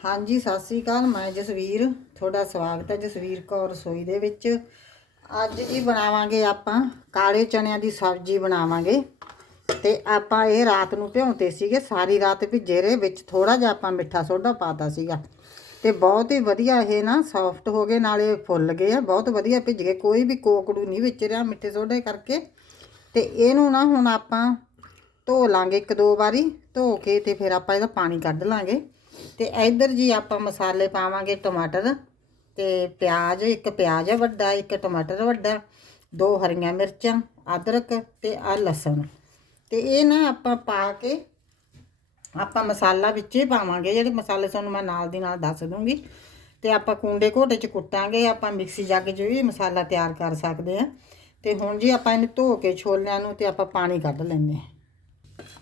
ਹਾਂਜੀ, ਸਤਿ ਸ੍ਰੀ ਅਕਾਲ। ਮੈਂ ਜਸਵੀਰ। ਤੁਹਾਡਾ ਸਵਾਗਤ ਹੈ ਜਸਵੀਰ ਕੌਰ ਰਸੋਈ ਦੇ ਵਿੱਚ। ਅੱਜ ਜੀ ਬਣਾਵਾਂਗੇ ਆਪਾਂ ਕਾਲੇ ਚਣਿਆਂ ਦੀ ਸਬਜ਼ੀ ਬਣਾਵਾਂਗੇ। ਤੇ ਆਪਾਂ ਇਹ ਰਾਤ ਨੂੰ ਭਿਉਂਤੇ ਸੀਗੇ। ਸਾਰੀ ਰਾਤ ਭਿੱਜੇ ਰਹੇ ਵਿੱਚ ਥੋੜਾ ਜਿਹਾ ਆਪਾਂ ਮਿੱਠਾ ਸੋਡਾ ਪਾਤਾ ਸੀਗਾ। ਤੇ ਬਹੁਤ ਹੀ ਵਧੀਆ ਇਹ ਨਾ ਸੌਫਟ ਹੋ ਗਏ, ਨਾਲੇ ਫੁੱਲ ਗਏ ਆ। ਬਹੁਤ ਵਧੀਆ ਭਿੱਜ ਗਏ। ਕੋਈ ਵੀ ਕੋਕੜੂ ਨਹੀਂ ਵਿੱਚ ਰਿਹਾ ਮਿੱਠੇ ਸੋਡੇ ਕਰਕੇ। ਤੇ ਇਹਨੂੰ ਨਾ ਹੁਣ ਆਪਾਂ ਧੋ ਲਾਂਗੇ ਇੱਕ ਦੋ ਵਾਰੀ। ਧੋ ਕੇ ਤੇ ਫਿਰ ਆਪਾਂ ਇਹਦਾ ਪਾਣੀ ਕੱਢ ਲਾਂਗੇ। ਤੇ ਇੱਧਰ ਜੀ ਆਪਾਂ ਮਸਾਲੇ ਪਾਵਾਂਗੇ ਟਮਾਟਰ ਤੇ ਪਿਆਜ਼, ਇੱਕ ਪਿਆਜ਼ ਹੈ ਵੱਡਾ, ਇੱਕ ਟਮਾਟਰ ਵੱਡਾ, ਦੋ ਹਰੀਆਂ ਮਿਰਚਾਂ, ਅਦਰਕ ਤੇ ਆ ਲਸਣ। ਤੇ ਇਹ ਨਾ ਆਪਾਂ ਪਾ ਕੇ ਆਪਾਂ ਮਸਾਲਾ ਵਿੱਚ ਹੀ ਪਾਵਾਂਗੇ, ਜਿਹੜੇ ਮਸਾਲੇ ਤੁਹਾਨੂੰ ਮੈਂ ਨਾਲ ਦੀ ਨਾਲ ਦੱਸ ਦੂੰਗੀ। ਤੇ ਆਪਾਂ ਕੁੰਡੇ ਘੋਟੇ ਚ ਕੁੱਟਾਂਗੇ, ਆਪਾਂ ਮਿਕਸੀ ਜੱਗ 'ਚ ਵੀ ਮਸਾਲਾ ਤਿਆਰ ਕਰ ਸਕਦੇ ਆ। ਤੇ ਹੁਣ ਜੀ ਆਪਾਂ ਇਹਨੂੰ ਧੋ ਕੇ ਛੋਲਿਆਂ ਨੂੰ ਤੇ ਆਪਾਂ ਪਾਣੀ ਕੱਢ ਲੈਂਦੇ ਹਾਂ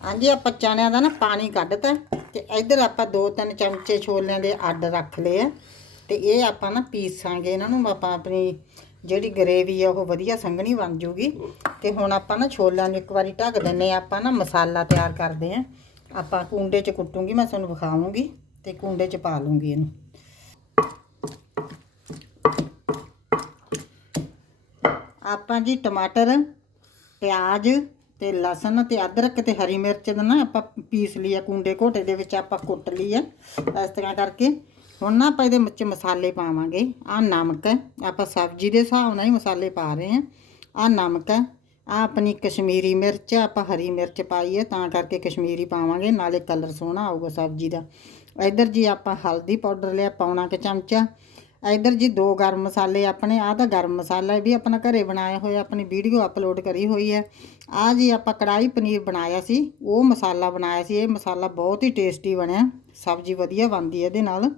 ਹਾਂਜੀ, ਆਪਾਂ ਚਣਿਆਂ ਦਾ ਨਾ ਪਾਣੀ ਕੱਢਤਾ। ਤੇ ਇੱਧਰ ਆਪਾਂ ਦੋ ਤਿੰਨ ਚਮਚੇ ਛੋਲਿਆਂ ਦੇ ਅੱਡ ਰੱਖ ਲਏ ਆ। ਤੇ ਇਹ ਆਪਾਂ ਨਾ ਪੀਸਾਂਗੇ, ਇਹਨਾਂ ਨੂੰ ਆਪਾਂ ਆਪਣੀ ਜਿਹੜੀ ਗਰੇਵੀ ਆ, ਉਹ ਵਧੀਆ ਸੰਘਣੀ ਬਣ ਜੂਗੀ। ਤੇ ਹੁਣ ਆਪਾਂ ਨਾ ਛੋਲਿਆਂ ਨੂੰ ਇੱਕ ਵਾਰੀ ਢੱਕ ਦਿੰਨੇ ਆ, ਆਪਾਂ ਨਾ ਮਸਾਲਾ ਤਿਆਰ ਕਰਦੇ ਆ। ਆਪਾਂ ਕੁੰਡੇ 'ਚ ਕੁੱਟੂਗੀ, ਮੈਂ ਤੁਹਾਨੂੰ ਵਿਖਾਵਾਂਗੀ ਤੇ ਕੁੰਡੇ 'ਚ ਪਾ ਲੂੰਗੀ ਇਹਨੂੰ। ਆਪਾਂ ਜੀ ਟਮਾਟਰ, ਪਿਆਜ਼ ਤੇ ਲਸਣ ਤੇ ਅਦਰਕ ਤੇ ਹਰੀ ਮਿਰਚ ਦਾ ਨਾ ਆਪਾਂ ਪੀਸ ਲਿਆ ਕੁੰਡੇ ਘੋਟੇ ਦੇ ਵਿੱਚ ਆਪਾਂ ਕੁੱਟ ਲਿਆ ਇਸ ਤਰ੍ਹਾਂ ਕਰਕੇ ਹੁਣ ਨਾ ਆਪਾਂ ਇਹਦੇ ਵਿੱਚ ਮਸਾਲੇ ਪਾਵਾਂਗੇ। ਆ ਨਮਕ ਹੈ, ਆਪਾਂ ਸਬਜ਼ੀ ਦੇ ਹਿਸਾਬ ਨਾਲ ਹੀ ਮਸਾਲੇ ਪਾ ਰਹੇ ਹਾਂ। ਆ ਨਮਕ ਹੈ ਆ ਆਪਣੀ ਕਸ਼ਮੀਰੀ ਮਿਰਚ ਆਪਾਂ ਹਰੀ ਮਿਰਚ ਪਾਈ ਹੈ, ਤਾਂ ਕਰਕੇ ਕਸ਼ਮੀਰੀ ਪਾਵਾਂਗੇ, ਨਾਲੇ ਕਲਰ ਸੋਹਣਾ ਆਊਗਾ ਸਬਜ਼ੀ ਦਾ। ਇੱਧਰ ਜੀ ਆਪਾਂ ਹਲਦੀ ਪਾਊਡਰ ਲਿਆ, ਪਾਉਣਾ ਕੁ ਚਮਚਾ। ਇੱਧਰ ਜੀ ਦੋ ਗਰਮ ਮਸਾਲੇ ਆਪਣੇ, ਆਹ ਤਾਂ ਗਰਮ ਮਸਾਲਾ ਹੈ ਵੀ ਆਪਣਾ ਘਰੇ ਬਣਾਇਆ ਹੋਇਆ, ਆਪਣੀ ਵੀਡੀਓ ਅਪਲੋਡ ਕਰੀ ਹੋਈ ਹੈ। ਆਹ ਜੀ ਆਪਾਂ ਕੜਾਈ ਪਨੀਰ ਬਣਾਇਆ ਸੀ, ਉਹ ਮਸਾਲਾ ਬਣਾਇਆ ਸੀ, ਇਹ ਮਸਾਲਾ ਬਹੁਤ ਹੀ ਟੇਸਟੀ ਬਣਿਆ, ਸਬਜ਼ੀ ਵਧੀਆ ਬਣਦੀ ਹੈ ਇਹਦੇ ਨਾਲ।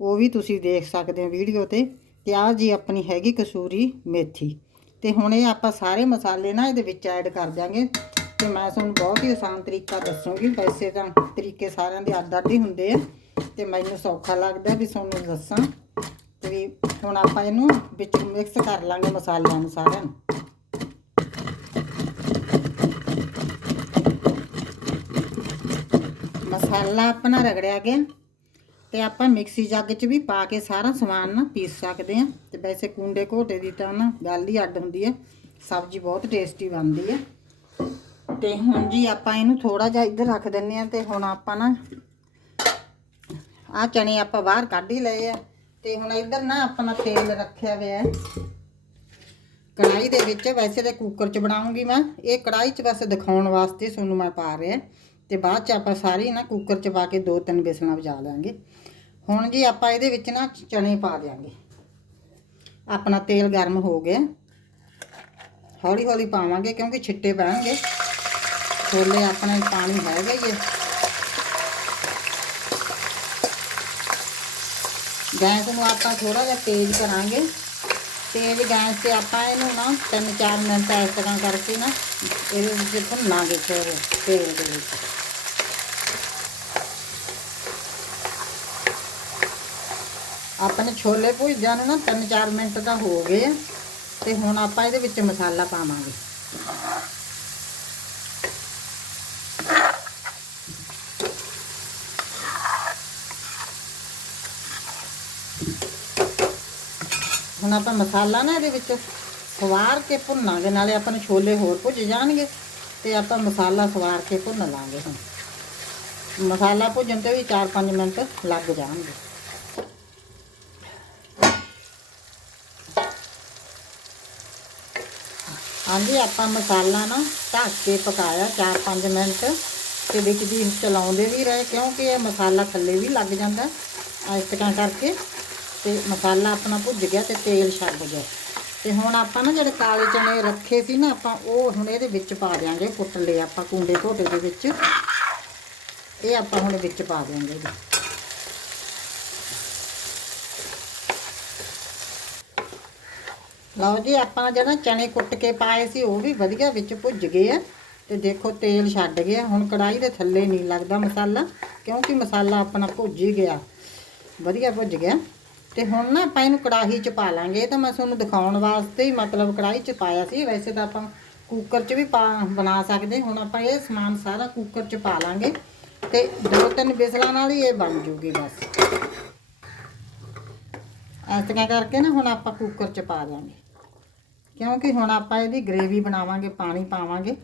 ਉਹ ਵੀ ਤੁਸੀਂ ਦੇਖ ਸਕਦੇ ਹੋ ਵੀਡੀਓ ਤੇ ਤੇ ਆਹ ਜੀ ਆਪਣੀ ਹੈਗੀ ਕਸੂਰੀ ਮੇਥੀ। ਤੇ ਹੁਣ ਇਹ ਆਪਾਂ ਸਾਰੇ ਮਸਾਲੇ ਨਾ ਇਹਦੇ ਵਿੱਚ ਐਡ ਕਰ ਦਿਆਂਗੇ। ਤੇ ਮੈਂ ਤੁਹਾਨੂੰ ਬਹੁਤ ਹੀ ਆਸਾਨ ਤਰੀਕਾ ਦੱਸੂਗੀ, ਵੈਸੇ ਤਾਂ ਤਰੀਕੇ ਸਾਰਿਆਂ ਦੇ ਅੱਡ ਅੱਡ ਹੀ ਹੁੰਦੇ ਆ। ਤੇ ਮੈਨੂੰ ਸੌਖਾ ਲੱਗਦਾ ਵੀ ਤੁਹਾਨੂੰ ਦੱਸਾਂ। ਤੇ ਵੀ ਹੁਣ ਆਪਾਂ ਇਹਨੂੰ ਵਿੱਚ ਮਿਕਸ ਕਰ ਲਾਂਗੇ ਮਸਾਲਿਆਂ ਨੂੰ ਸਾਰਿਆਂ ਨੂੰ। ਮਸਾਲਾ ਆਪਣਾ ਰਗੜਿਆ ਗਿਆ ਤੇ ਆਪਾਂ ਮਿਕਸੀ ਜੱਗ 'ਚ ਵੀ ਪਾ ਕੇ ਸਾਰਾ ਸਮਾਨ ਨਾ ਪੀਸ ਸਕਦੇ ਆ ਤੇ ਵੈਸੇ ਕੁੰਡੇ ਘੋਟੇ ਦੀ ਤਾਂ ਨਾ ਗੱਲ ਹੀ ਅੱਡ ਹੁੰਦੀ ਹੈ। ਸਬਜ਼ੀ ਬਹੁਤ ਟੇਸਟੀ ਬਣਦੀ ਹੈ। ਤੇ ਹੁਣ ਜੀ ਆਪਾਂ ਇਹਨੂੰ ਥੋੜਾ ਜਿਹਾ ਇੱਧਰ ਰੱਖ ਦਿੰਨੇ ਆ ਤੇ ਹੁਣ ਆਪਾਂ ਨਾ ਆ ਚਣੇ ਆਪਾਂ ਬਾਹਰ ਕੱਢ ਹੀ ਲਏ ਆ। ਤੇ ਹੁਣ ਇੱਧਰ ਨਾ ਆਪਣਾ ਤੇਲ ਰੱਖਿਆ ਹੋਇਆ ਹੈ। ਕੜਾਈ ਦੇ ਵਿੱਚ ਵੈਸੇ ਤੇ ਕੁੱਕਰ 'ਚ ਬਣਾਉਂਗੀ ਮੈਂ। ਇਹ ਕੜਾਈ 'ਚ ਬਸ ਦਿਖਾਉਣ ਵਾਸਤੇ ਤੁਹਾਨੂੰ ਮੈਂ ਪਾ ਰਿਹਾ ਤੇ ਬਾਅਦ 'ਚ ਆਪਾਂ ਸਾਰੀ ਨਾ ਕੁੱਕਰ 'ਚ ਪਾ ਕੇ ਦੋ ਤਿੰਨ ਬਿਸਲਾਂ ਵਜਾ ਲਾਂਗੇ ਹੁਣ ਜੀ ਆਪਾਂ ਇਹਦੇ ਵਿੱਚ ਨਾ ਚਣੇ ਪਾ ਦਿਆਂਗੇ। ਆਪਣਾ ਤੇਲ ਗਰਮ ਹੋ ਗਿਆ। ਹੌਲੀ ਹੌਲੀ ਪਾਵਾਂਗੇ ਕਿਉਂਕਿ ਛਿੱਟੇ ਪੈਣਗੇ। ਛੋਲੇ ਆਪਣਾ ਪਾਣੀ ਹੈਗਾ ਹੀ ਹੈ ਗੈਸ ਨੂੰ ਆਪਾਂ ਥੋੜਾ ਜਿਹਾ ਤੇਜ਼ ਕਰਾਂਗੇ। ਤੇਜ਼ ਗੈਸ ਤੇ ਆਪਾਂ ਇਹਨੂੰ ਨਾ 3-4 ਮਿੰਟ ਇਸ ਤਰ੍ਹਾਂ ਕਰਕੇ ਨਾ ਇਹਦੇ ਵਿੱਚ ਭੁੰਨਾਂਗੇ ਫਿਰ ਤੇਲ ਦੇ ਵਿੱਚ। ਆਪਣੇ ਛੋਲੇ ਭੁੱਜਾਂ ਨੂੰ ਨਾ 3-4 ਮਿੰਟ ਤਾਂ ਹੋ ਗਏ ਆ। ਤੇ ਹੁਣ ਆਪਾਂ ਇਹਦੇ ਵਿੱਚ ਮਸਾਲਾ ਪਾਵਾਂਗੇ। ਹੁਣ ਆਪਾਂ ਮਸਾਲਾ ਨਾ ਇਹਦੇ ਵਿੱਚ ਸਵਾਰ ਕੇ ਭੁੰਨਾਂਗੇ, ਨਾਲੇ ਆਪਾਂ ਨੂੰ ਛੋਲੇ ਹੋਰ ਭੁੱਜ ਜਾਣਗੇ ਤੇ ਆਪਾਂ ਮਸਾਲਾ ਸਵਾਰ ਕੇ ਭੁੰਨ ਲਾਂਗੇ ਹੁਣ। ਮਸਾਲਾ ਭੁੱਜਣ ਤੇ ਵੀ 4-5 ਮਿੰਟ ਲੱਗ ਜਾਣਗੇ। ਹਾਂਜੀ, ਆਪਾਂ ਮਸਾਲਾ ਨਾ ਢੱਕ ਕੇ ਪਕਾਇਆ 4-5 ਮਿੰਟ ਤੇ ਵਿੱਚ ਦੀ ਚਲਾਉਂਦੇ ਵੀ ਰਹੇ, ਕਿਉਂਕਿ ਇਹ ਮਸਾਲਾ ਥੱਲੇ ਵੀ ਲੱਗ ਜਾਂਦਾ। ਇਸ ਤਰ੍ਹਾਂ ਕਰਕੇ ਤੇ ਮਸਾਲਾ ਆਪਣਾ ਭੁੱਜ ਗਿਆ ਤੇ ਤੇਲ ਛੱਡ ਗਿਆ। ਤੇ ਹੁਣ ਆਪਾਂ ਨਾ ਜਿਹੜੇ ਕਾਲੇ ਚਨੇ ਰੱਖੇ ਸੀ ਨਾ, ਆਪਾਂ ਉਹ ਹੁਣ ਇਹਦੇ ਵਿੱਚ ਪਾ ਦਿਆਂਗੇ ਕੁੱਟ ਲਏ ਆਪਾਂ ਕੁੰਡੇ ਘੋਟੇ ਦੇ ਵਿੱਚ। ਇਹ ਆਪਾਂ ਹੁਣ ਵਿੱਚ ਪਾ ਦਿਆਂਗੇ ਇਹਦੇ। ਲਓ ਜੀ, ਆਪਾਂ ਜਿਹੜਾ ਚਨੇ ਕੁੱਟ ਕੇ ਪਾਏ ਸੀ, ਉਹ ਵੀ ਵਧੀਆ ਵਿੱਚ ਭੁੱਜ ਗਏ ਆ। ਤੇ ਦੇਖੋ ਤੇਲ ਛੱਡ ਗਿਆ। ਹੁਣ ਕੜਾਈ ਦੇ ਥੱਲੇ ਨਹੀਂ ਲੱਗਦਾ ਮਸਾਲਾ, ਕਿਉਂਕਿ ਮਸਾਲਾ ਆਪਣਾ ਭੁੱਜ ਹੀ ਗਿਆ। ਵਧੀਆ ਭੁੱਜ ਗਿਆ। ਤੇ ਹੁਣ ਨਾ ਆਪਾਂ ਇਹਨੂੰ ਕੜਾਹੀ 'ਚ ਪਾ ਲਾਂਗੇ। ਇਹ ਤਾਂ ਮੈਂ ਤੁਹਾਨੂੰ ਦਿਖਾਉਣ ਵਾਸਤੇ ਹੀ ਮਤਲਬ ਕੜਾਹੀ 'ਚ ਪਾਇਆ ਸੀ। ਵੈਸੇ ਤਾਂ ਆਪਾਂ ਕੁੱਕਰ 'ਚ ਵੀ ਪਾ, ਬਣਾ ਸਕਦੇ। ਹੁਣ ਆਪਾਂ ਇਹ ਸਮਾਨ ਸਾਰਾ ਕੁੱਕਰ 'ਚ ਪਾ ਲਾਂਗੇ ਤੇ ਦੋ ਤਿੰਨ ਬਿਸਲਾਂ ਨਾਲ ਹੀ ਇਹ ਬਣ ਜੂਗੀ ਬਸ। ਇਸ ਤਰ੍ਹਾਂ ਕਰਕੇ ਨਾ ਹੁਣ ਆਪਾਂ ਕੁੱਕਰ 'ਚ ਪਾ ਦਾਂਗੇ। ਕਿਉਂਕਿ ਹੁਣ ਆਪਾਂ ਇਹਦੀ ਗ੍ਰੇਵੀ ਬਣਾਵਾਂਗੇ, ਪਾਣੀ ਪਾਵਾਂਗੇ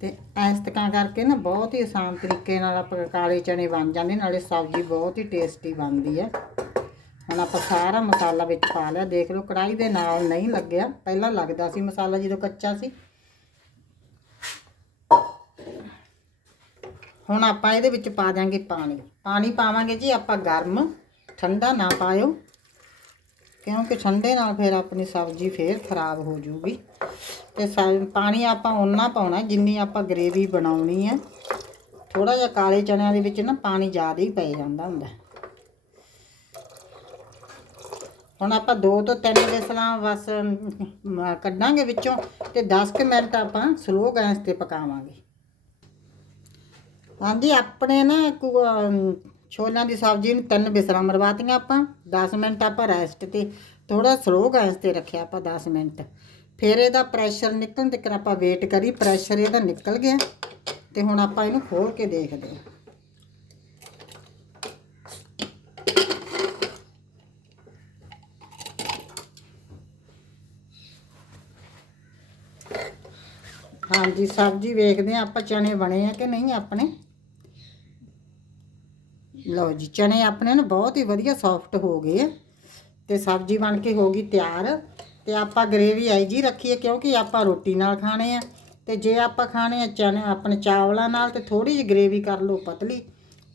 ਤੇ ਇਸ ਤਰ੍ਹਾਂ ਕਰਕੇ ਨਾ ਬਹੁਤ ਹੀ ਆਸਾਨ ਤਰੀਕੇ ਨਾਲ ਆਪਾਂ ਕਾਲੇ ਚਨੇ ਬਣ ਜਾਂਦੇ। ਨਾਲੇ ਸਬਜ਼ੀ ਬਹੁਤ ਹੀ ਟੇਸਟੀ ਬਣਦੀ ਹੈ। ਹੁਣ ਆਪਾਂ ਸਾਰਾ ਮਸਾਲਾ ਵਿੱਚ ਪਾ ਲਿਆ। ਦੇਖ ਲਓ ਕੜਾਈ ਦੇ ਨਾਲ ਨਹੀਂ ਲੱਗਿਆ। ਪਹਿਲਾਂ ਲੱਗਦਾ ਸੀ ਮਸਾਲਾ ਜਦੋਂ ਕੱਚਾ ਸੀ। ਹੁਣ ਆਪਾਂ ਇਹਦੇ ਵਿੱਚ ਪਾ ਦਿਆਂਗੇ ਪਾਣੀ। ਪਾਣੀ ਪਾਵਾਂਗੇ ਜੀ ਆਪਾਂ ਗਰਮ। ਠੰਡਾ ਨਾ ਪਾਇਓ। ਕਿਉਂਕਿ ਠੰਡੇ ਨਾਲ ਫਿਰ ਆਪਣੀ ਸਬਜ਼ੀ ਫੇਰ ਖਰਾਬ ਹੋ ਜੂਗੀ। ਤੇ ਸਾ- ਪਾਣੀ ਆਪਾਂ ਉਨਾ ਪਾਉਣਾ ਜਿੰਨੀ ਆਪਾਂ ਗ੍ਰੇਵੀ ਬਣਾਉਣੀ ਹੈ। ਥੋੜਾ ਜਿਹਾ ਕਾਲੇ ਚਣਿਆਂ ਦੇ ਵਿੱਚ ਨਾ ਪਾਣੀ ਜ਼ਿਆਦਾ ਹੀ ਪੈ ਜਾਂਦਾ ਹੁੰਦਾ। ਹੁਣ ਆਪਾਂ ਦੋ ਤੋਂ ਤਿੰਨ ਵਿਸਲਾਂ ਬਸ ਕੱਢਾਂਗੇ ਵਿੱਚੋਂ ਤੇ 10 ਕੁ ਮਿੰਟ ਆਪਾਂ ਸਲੋ ਗੈਸ ਤੇ ਪਕਾਵਾਂਗੇ। ਹਾਂਜੀ, ਆਪਣੇ ਨਾ ਛੋਲਾਂ ਦੀ ਸਬਜ਼ੀ ਨੂੰ ਤਿੰਨ ਬਿਸਰਾਂ ਮਰਵਾਤੀਆਂ ਆਪਾਂ 10 ਮਿੰਟ ਆਪਾਂ ਰੈਸਟ ਤੇ ਥੋੜਾ ਸਲੋ ਗੈਸ ਤੇ ਰੱਖਿਆ ਆਪਾਂ 10 ਮਿੰਟ। ਫਿਰ ਇਹਦਾ ਪ੍ਰੈਸ਼ਰ ਨਿਕਲਣ ਤੱਕ ਆਪਾਂ ਵੇਟ ਕਰੀ ਪ੍ਰੈਸ਼ਰ ਇਹਦਾ ਨਿਕਲ ਗਿਆ ਤੇ ਹੁਣ ਆਪਾਂ ਇਹਨੂੰ ਖੋਲ ਕੇ ਦੇਖਦੇ ਹਾਂ। ਹਾਂਜੀ, ਸਬਜ਼ੀ ਵੇਖਦੇ ਆ ਆਪਾਂ ਚਣੇ ਬਣੇ ਆ ਕਿ ਨਹੀਂ ਆਪਣੇ। ਲਓ ਜੀ ਚਣੇ ਆਪਣੇ ਨਾ ਬਹੁਤ ਹੀ ਵਧੀਆ ਸੌਫਟ ਹੋ ਗਏ ਆ ਤੇ ਸਬਜ਼ੀ ਬਣ ਕੇ ਹੋ ਗਈ ਤਿਆਰ। ਤੇ ਆਪਾਂ ਗ੍ਰੇਵੀ ਆਈ ਜੀ ਰੱਖੀਏ ਕਿਉਂਕਿ ਆਪਾਂ ਰੋਟੀ ਨਾਲ ਖਾਣੇ ਆ। ਤੇ ਜੇ ਆਪਾਂ ਖਾਣੇ ਆ ਚਨੇ ਆਪਣੇ ਚਾਵਲਾਂ ਨਾਲ ਤੇ ਥੋੜੀ ਜਿਹੀ ਗ੍ਰੇਵੀ ਕਰ ਲਓ ਪਤਲੀ।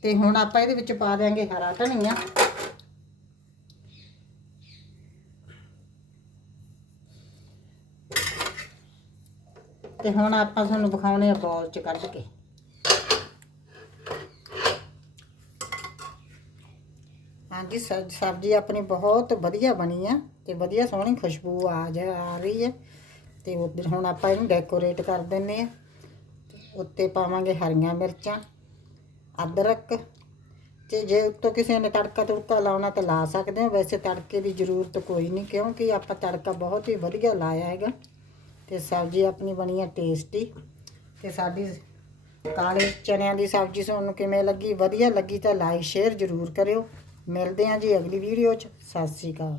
ਤੇ ਹੁਣ ਆਪਾਂ ਇਹਦੇ ਵਿੱਚ ਪਾ ਦਿਆਂਗੇ ਹਰਾ ਧਨੀਆ। ਤੇ ਹੁਣ ਆਪਾਂ ਤੁਹਾਨੂੰ ਵਿਖਾਉਣੇ ਆ ਬੌਲ ਚ ਕੱਢ ਕੇ। ਹਾਂਜੀ ਸਬ- ਸਬਜ਼ੀ ਆਪਣੀ ਬਹੁਤ ਵਧੀਆ ਬਣੀ ਆ ਤੇ ਵਧੀਆ ਸੋਹਣੀ ਖੁਸ਼ਬੂ ਆ ਜਾ, ਆ ਰਹੀ ਹੈ ਤੇ ਉਧਰ ਹੁਣ ਆਪਾਂ ਇਹਨੂੰ ਡੈਕੋਰੇਟ ਕਰ ਦਿੰਨੇ ਆ। ਉੱਤੇ ਪਾਵਾਂਗੇ ਹਰੀਆਂ ਮਿਰਚਾਂ, ਅਦਰਕ ਤੇ ਜੇ ਉੱਤੋਂ ਕਿਸੇ ਨੇ ਤੜਕਾ ਤੁੜਕਾ ਲਾਉਣਾ ਤਾਂ ਲਾ ਸਕਦੇ ਹੋ ਵੈਸੇ ਤੜਕੇ ਦੀ ਜ਼ਰੂਰਤ ਕੋਈ ਨਹੀਂ, ਕਿਉਂਕਿ ਆਪਾਂ ਤੜਕਾ ਬਹੁਤ ਹੀ ਵਧੀਆ ਲਾਇਆ ਹੈਗਾ। ਤੇ ਸਬਜ਼ੀ ਆਪਣੀ ਬਣੀ ਆ ਟੇਸਟੀ ਤੇ ਸਾਡੀ ਕਾਲੇ ਚਨਿਆਂ ਦੀ ਸਬਜ਼ੀ ਤੁਹਾਨੂੰ ਕਿਵੇਂ ਲੱਗੀ? ਵਧੀਆ ਲੱਗੀ ਤਾਂ ਲਾਈਕ ਸ਼ੇਅਰ ਜ਼ਰੂਰ ਕਰਿਓ। ਮਿਲਦੇ ਹਾਂ ਜੀ ਅਗਲੀ ਵੀਡੀਓ 'ਚ। ਸਤਿ ਸ਼੍ਰੀ ਅਕਾਲ।